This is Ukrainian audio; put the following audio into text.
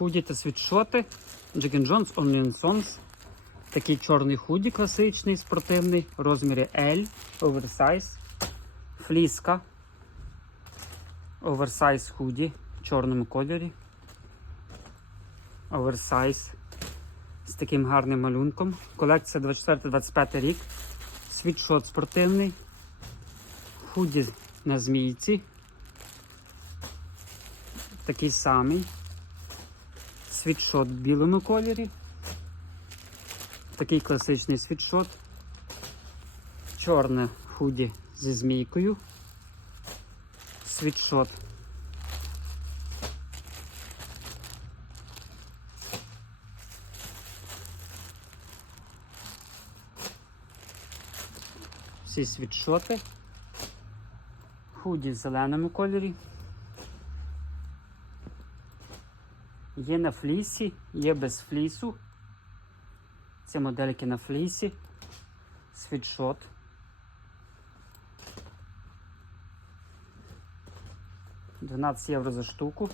Худі та світшоти. Jack Jones Onion Sons. Такий чорний худі класичний, спортивний, в розмірі L, оверсайз. Фліска. Оверсайз худі в чорному кольорі. Оверсайз з таким гарним малюнком. Колекція 24-25 рік. Світшот спортивний. Худі на змійці. Такий самий. Світшот в білому кольорі. Такий класичний світшот. Чорне худі зі змійкою. Світшот. Всі світшоти. Худі в зеленому кольорі. Є на флісі, є без флісу. Це модельки на флісі. Світшот. Дванадцять євро за штуку.